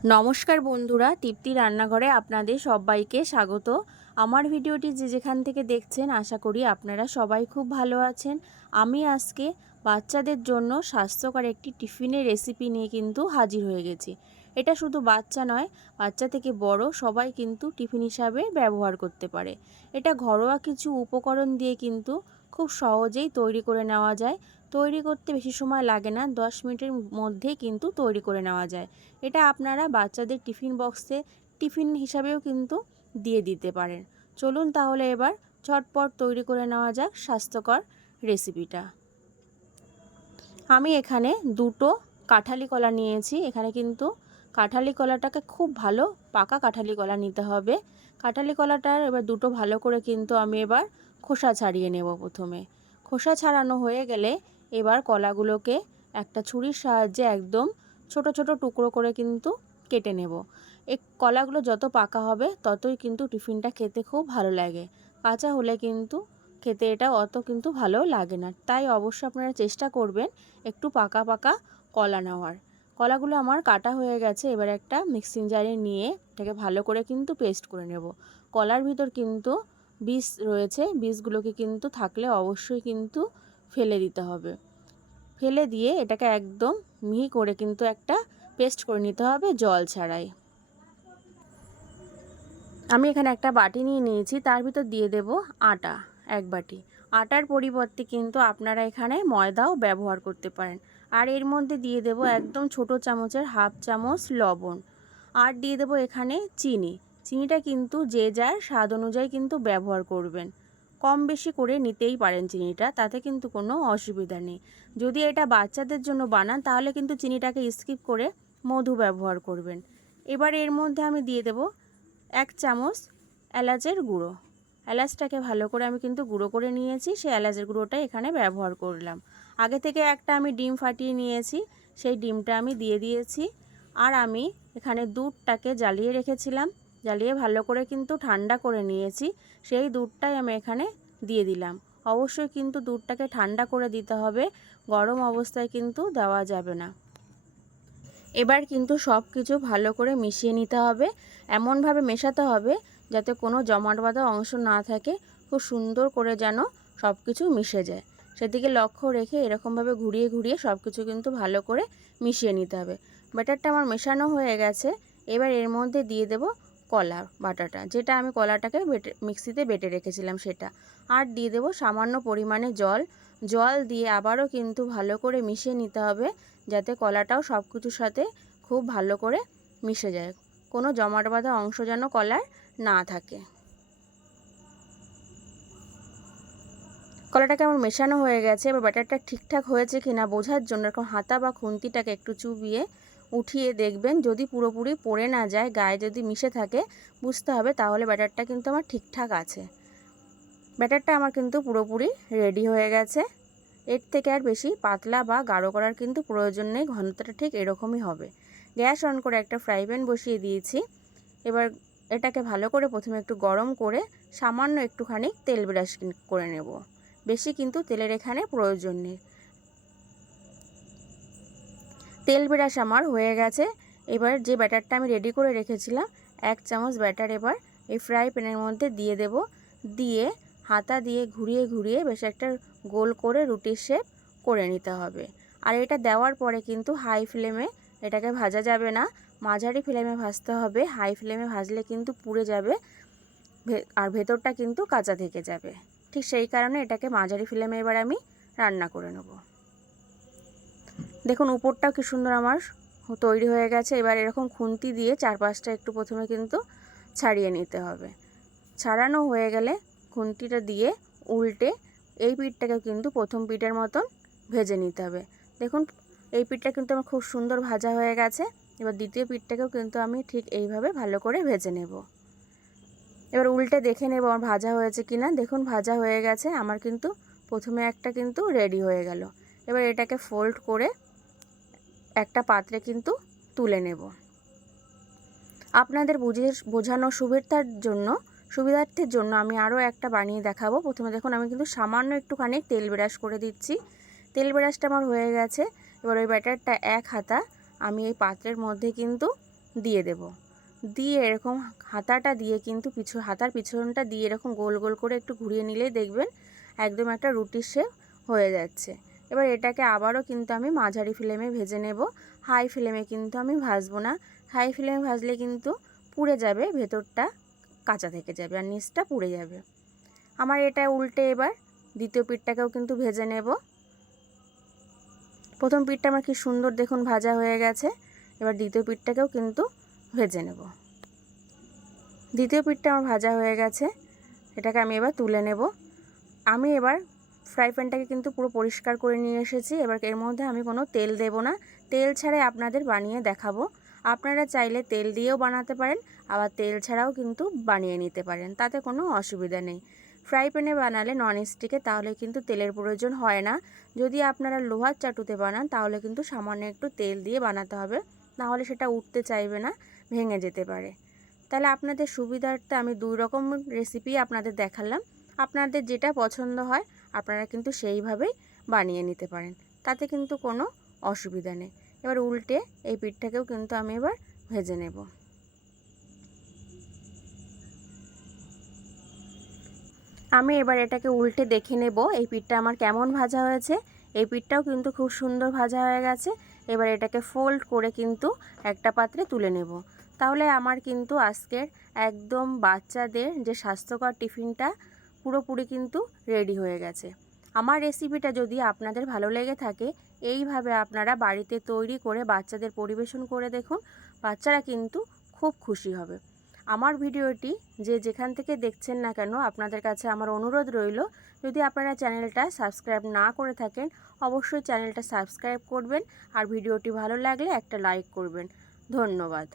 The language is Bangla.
নমস্কার বন্ধুরা, তৃপ্তি রান্নাঘরে আপনাদের সবাইকে স্বাগত। আমার ভিডিওটি যে যেখান থেকে দেখছেন আশা করি আপনারা সবাই খুব ভালো আছেন। আমি আজকে বাচ্চাদের জন্য স্বাস্থ্যকর একটি টিফিনের রেসিপি নিয়ে কিন্তু হাজির হয়ে গেছি। এটা শুধু বাচ্চা নয়, বাচ্চা থেকে বড় সবাই কিন্তু টিফিন হিসাবে ব্যবহার করতে পারে। এটা ঘরোয়া কিছু উপকরণ দিয়ে কিন্তু খুব সহজেই তৈরি করে নেওয়া যায়। তৈরি করতে বেশি সময় লাগে না, 10 মিনিটের মধ্যেই কিন্তু তৈরি করে নেওয়া যায়। এটা আপনারা বাচ্চাদের টিফিন বক্সে টিফিন হিসাবেও কিন্তু দিয়ে দিতে পারেন। চলুন তাহলে এবার ঝটপট তৈরি করে নেওয়া যাক স্বাস্থ্যকর রেসিপিটা। আমি এখানে দুটো কাঁঠালি কলা নিয়েছি। এখানে কিন্তু কাঁঠালি কলাটাকে খুব ভালো পাকা কাঁঠালি কলা নিতে হবে। কাঁঠালি কলাটার এবার দুটো ভালো করে কিন্তু আমি এবার খোসা ছাড়িয়ে নেব। প্রথমে খোসা ছাড়ানো হয়ে গেলে এবার কলাগুলোকে একটা ছুরির সাহায্যে একদম ছোট ছোট টুকরো করে কিন্তু কেটে নেব। এই কলাগুলো যত পাকা হবে ততই কিন্তু টিফিনটা খেতে খুব ভালো লাগে। কাঁচা হলে কিন্তু খেতে এটা অত কিন্তু ভালো লাগে না, তাই অবশ্যই আপনারা চেষ্টা করবেন একটু পাকা পাকা কলা নেওয়ার। কলাগুলো আমার কাটা হয়ে গেছে। এবার একটা মিক্সিং জারে নিয়ে এটাকে ভালো করে কিন্তু পেস্ট করে নেব। কলার ভিতর কিন্তু বীজ রয়েছে, বীজগুলোকে কিন্তু থাকলে অবশ্যই কিন্তু ফেলে দিতে হবে। ফেলে দিয়ে এটাকে একদম মিহি করে কিন্তু একটা পেস্ট করে নিতে হবে জল ছাড়াই। আমি এখানে একটা বাটি নিয়ে নিয়েছি, তার ভিতর দিয়ে দেব আটা, এক বাটি। আটার পরিবর্তে কিন্তু আপনারা এখানে ময়দাও ব্যবহার করতে পারেন। আর এর মধ্যে দিয়ে দেব একদম ছোট চামচের হাফ চামচ লবণ। আর দিয়ে দেব এখানে চিনি। চিনিটা কিন্তু যে যার স্বাদ অনুযায়ী কিন্তু ব্যবহার করবেন। কম বেশি করে নিতেই পারেন চিনিটা, তাতে কিন্তু কোনো অসুবিধা নেই। যদি এটা বাচ্চাদের জন্য বানান তাহলে কিন্তু চিনিটাকে স্কিপ করে মধু ব্যবহার করবেন। এবার এর মধ্যে আমি দিয়ে দেব এক চামচ এলাচের গুঁড়ো। এলাচটাকে ভালো করে আমি কিন্তু গুঁড়ো করে নিয়েছি, সেই এলাচের গুঁড়োটা এখানে ব্যবহার করলাম। আগে থেকে একটা আমি ডিম ফাটিয়ে নিয়েছি, সেই ডিমটা আমি দিয়ে দিয়েছি। আর আমি এখানে দুধটাকে জ্বালিয়ে রেখেছিলাম, জ্বালিয়ে ভালো করে কিন্তু ঠান্ডা করে নিয়েছি, সেই দুধটাই আমি এখানে দিয়ে দিলাম। অবশ্যই কিন্তু দুধটাকে ঠান্ডা করে দিতে হবে, গরম অবস্থায় কিন্তু দেওয়া যাবে না। এবার কিন্তু সব কিছু ভালো করে মিশিয়ে নিতে হবে। এমনভাবে মেশাতে হবে যাতে কোনো জমাট বাঁধা অংশ না থাকে, খুব সুন্দর করে যেন সব কিছু মিশে যায়, সেদিকে লক্ষ্য রেখে এরকমভাবে ঘুরিয়ে ঘুরিয়ে সব কিছু কিন্তু ভালো করে মিশিয়ে নিতে হবে। ব্যাটারটা আমার মেশানো হয়ে গেছে। এবার এর মধ্যে দিয়ে দেব কলা বাটাটা, যেটা আমি কলাটাকে মিক্সিতে বেটে রেখেছিলাম সেটা। আর দিয়ে দেব সামান্য পরিমাণে জল। জল দিয়ে আবারও কিন্তু ভালো করে মিশিয়ে নিতে হবে, যাতে কলাটাও সব কিছুর সাথে খুব ভালো করে মিশে যায়, কোনো জমাট বাঁধা অংশ যেন কলার না থাকে। কলাটাকে আমার মেশানো হয়ে গেছে। এবার ব্যাটারটা ঠিকঠাক হয়েছে কিনা বোঝার জন্য এরকম হাতা বা খুন্তিটাকে একটু চুবিয়ে উঠিয়ে দেখবেন, যদি পুরোপুরি পড়ে না যায়, গায়ে যদি মিশে থাকে বুঝতে হবে তাহলে ব্যাটারটা কিন্তু আমার ঠিকঠাক আছে। ব্যাটারটা আমার কিন্তু পুরোপুরি রেডি হয়ে গেছে। এর থেকে আর বেশি পাতলা বা গাঢ় করার কিন্তু প্রয়োজন নেই, ঘনত্বটা ঠিক এরকমই হবে। গ্যাস অন করে একটা ফ্রাই প্যান বসিয়ে দিয়েছি। এবার এটাকে ভালো করে প্রথমে একটু গরম করে সামান্য একটুখানি তেল ব্রাশ করে নেব। বেশি কিন্তু তেলের এখানে প্রয়োজন নেই। তেল ব্রাশ আমার হয়ে গেছে। এবার যে ব্যাটারটা আমি রেডি করে রেখেছিলাম, এক চামচ ব্যাটার এবার এই ফ্রাই প্যানের মধ্যে দিয়ে দেব। দিয়ে হাতা দিয়ে ঘুরিয়ে ঘুরিয়ে বেশ একটা গোল করে রুটির শেপ করে নিতে হবে। আর এটা দেওয়ার পরে কিন্তু হাই ফ্লেমে এটাকে ভাজা যাবে না, মাঝারি ফ্লেমে ভাজতে হবে। হাই ফ্লেমে ভাজলে কিন্তু পুড়ে যাবে আর ভেতরটা কিন্তু কাঁচা থেকে যাবে। ঠিক সেই কারণে এটাকে মাঝারি ফ্লেমে এবার আমি রান্না করে নেব। দেখুন উপরটাও কি সুন্দর আমার তৈরি হয়ে গেছে। এবার এরকম খুন্তি দিয়ে চারপাশটা একটু প্রথমে কিন্তু ছাড়িয়ে নিতে হবে। ছাড়ানো হয়ে গেলে খুন্তিটা দিয়ে উল্টে এই পিঠটাকে কিন্তু প্রথম পিঠের মতন ভেজে নিতে হবে। দেখুন এই পিঠটা কিন্তু আমার খুব সুন্দর ভাজা হয়ে গেছে। এবার দ্বিতীয় পিঠটাকেও কিন্তু আমি ঠিক এইভাবে ভালো করে ভেজে নেব। এবার উল্টে দেখে নেব আমার ভাজা হয়েছে কিনা। দেখুন ভাজা হয়ে গেছে আমার, কিন্তু প্রথমে একটা কিন্তু রেডি হয়ে গেল। এবার এটাকে ফোল্ড করে একটা পাত্রে কিন্তু তুলে নেব। আপনাদের বোঝানোর সুবিধার্থের জন্য আমি আরও একটা বানিয়ে দেখাবো। প্রথমে দেখুন আমি কিন্তু সামান্য একটুখানি তেল ব্রাশ করে দিচ্ছি। তেল ব্রাশটা আমার হয়ে গেছে। এবার ওই ব্যাটারটা এক হাতা আমি এই পাত্রের মধ্যে কিন্তু দিয়ে দেব। দিয়ে এরকম হাতাটা দিয়ে কিন্তু হাতার পিছনটা দিয়ে এরকম গোল গোল করে একটু ঘুরিয়ে নিলেই দেখবেন একদম একটা রুটির শেপ হয়ে যাচ্ছে। এবার এটাকে আবারও কিন্তু আমি মাঝারি ফ্লেমে ভেজে নেব, হাই ফ্লেমে কিন্তু আমি ভাজবো না। হাই ফ্লেমে ভাজলে কিন্তু পুড়ে যাবে, ভেতরটা কাঁচা থেকে যাবে আর নিচটা পুড়ে যাবে। আমার এটা উল্টে এবার দ্বিতীয় পিঠটাকেও কিন্তু ভেজে নেব। প্রথম পিঠটা আমার কি সুন্দর দেখুন ভাজা হয়ে গেছে। এবার দ্বিতীয় পিঠটাকেও কিন্তু ভেজে নেব। দ্বিতীয় পিঠটা আমার ভাজা হয়ে গেছে, এটাকে আমি এবার তুলে নেব। আমি এবার ফ্রাই প্যানটাকে কিন্তু পুরো পরিষ্কার করে নিয়ে এসেছি। এবার এর মধ্যে আমি কোনো তেল দেব না, তেল ছাড়াই আপনাদের বানিয়ে দেখাবো। আপনারা চাইলে তেল দিয়েও বানাতে পারেন, আবার তেল ছাড়াও কিন্তু বানিয়ে নিতে পারেন, তাতে কোনো অসুবিধা নেই। ফ্রাই প্যানে বানালে ননস্টিকে তাহলে কিন্তু তেলের প্রয়োজন হয় না। যদি আপনারা লোহার চাটুতে বানান তাহলে কিন্তু সামান্য একটু তেল দিয়ে বানাতে হবে, নাহলে সেটা উঠতে চাইবে না, ভেঙে যেতে পারে। তাহলে আপনাদের সুবিধার্থে আমি 2 রকম রেসিপি আপনাদের দেখালাম। আপনাদের যেটা পছন্দ হয় আপনারা কিন্তু সেইভাবেই বানিয়ে নিতে পারেন, তাতে কিন্তু কোনো অসুবিধা নেই। এবার উল্টে এই পিঠটাকেও কিন্তু আমি এবার ভেজে নেব। আমি এবার এটাকে উল্টে দেখে নেব এই পিঠটা আমার কেমন ভাজা হয়েছে। এই পিঠটাও কিন্তু খুব সুন্দর ভাজা হয়ে গেছে। এবার এটাকে ফোল্ড করে কিন্তু একটা পাত্রে তুলে নেব। তাহলে আমার কিন্তু আজকের একদম বাচ্চাদের যে স্বাস্থ্যকর টিফিনটা পুরোপুরি কিন্তু রেডি হয়ে গেছে। আমার রেসিপিটা যদি আপনাদের ভালো লেগে থাকে, এইভাবে আপনারা বাড়িতে তৈরি করে বাচ্চাদের পরিবেশন করে দেখুন, বাচ্চারা কিন্তু খুব খুশি হবে। আমার ভিডিওটি যে যেখান থেকে দেখছেন না কেন, আপনাদের কাছে আমার অনুরোধ রইল, যদি আপনারা চ্যানেলটা সাবস্ক্রাইব না করে থাকেন অবশ্যই চ্যানেলটা সাবস্ক্রাইব করবেন, আর ভিডিওটি ভালো লাগলে একটা লাইক করবেন। ধন্যবাদ।